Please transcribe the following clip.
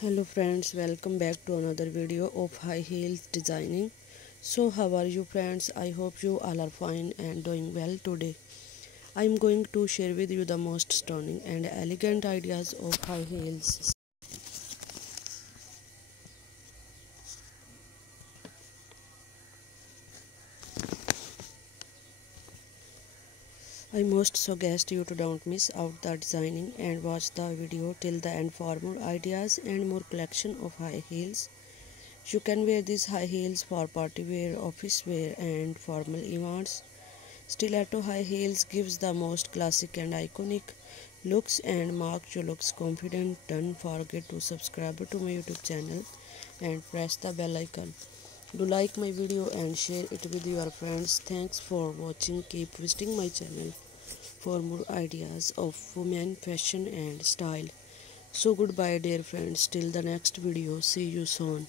Hello friends, welcome back to another video of high heels designing. So how are you friends? I hope you all are fine and doing well today. I am going to share with you the most stunning and elegant ideas of high heels. I most suggest you to don't miss out the designing and watch the video till the end for more ideas and more collection of high heels. You can wear these high heels for party wear, office wear and formal events. Stiletto high heels gives the most classic and iconic looks and mark you looks confident. Don't forget to subscribe to my YouTube channel and press the bell icon. Do like my video and share it with your friends. Thanks for watching. Keep visiting my channel for more ideas of women fashion and style. So goodbye dear friends till the next video. See you soon.